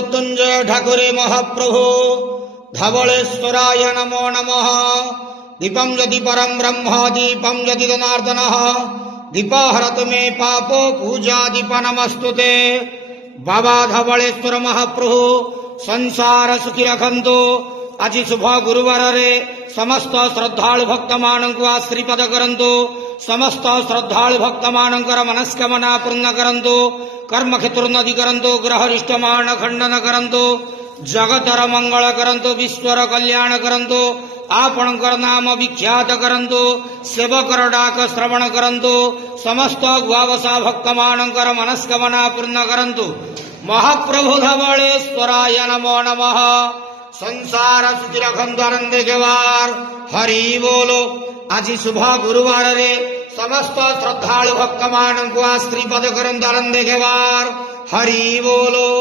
मृत्युंजय ठाकुरे महाप्रभु धवलेश्वराय नमो नमः। दीपं यदि परं ब्रह्म दीपं यदि जनार्दनः दीपहरतु मे पापो पूजा दीप नमस्तुते। बाबा धवलेश्वर महाप्रभु संसार सुखी रखंतु। आज शुभ गुरुवार रे समस्त श्रद्धालु भक्त मानक आश्रीपद करंतु। समस्त श्रद्धालु भक्त मानकर मनस्कामना पूर्ण करंतु। कर्म क्षेत्रोन्नति करंतु। ग्रहरिष्ट मान खंडन करंतु। जगतर मंगल करंतु। विश्वर कल्याण करंतु। आपणकर नाम विख्यात करंतु। सेवकर डाक श्रवण करंतु। समस्त गुआवसा भक्त मानकर मनस्कामना पूर्ण करंतु। महाप्रभु धवलेश्वराय नमो नमः। संसार सुखी रखंतु आनंद केवार हरि बोलो। आज शुभ गुरुवार रे समस्त श्रद्धालु भक्त मानक आश्रीपद करंतु आनंद केवार हरि बोलो।